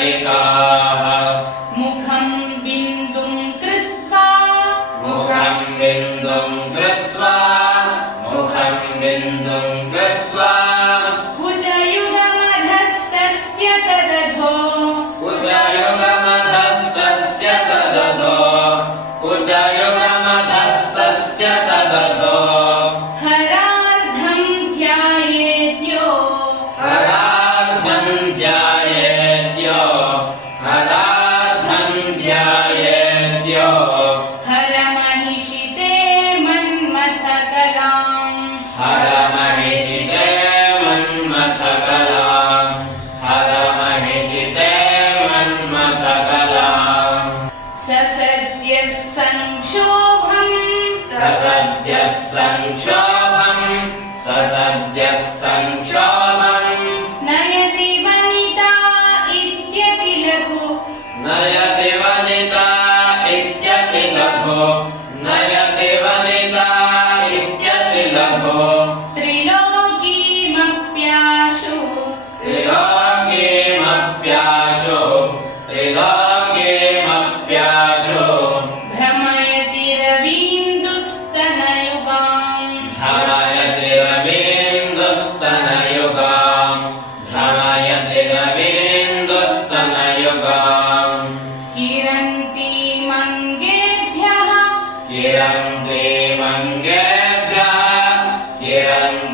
णिकाः मुखम् बिन्दुम् कृत्वा मुखम् बिन्दुम् कृत्वा मुखम् बिन्दुम् कृत्वा। कुजयुगमधस्तस्य तदधो कुजयुग ससद्यः संक्षोभम् ससद्यः and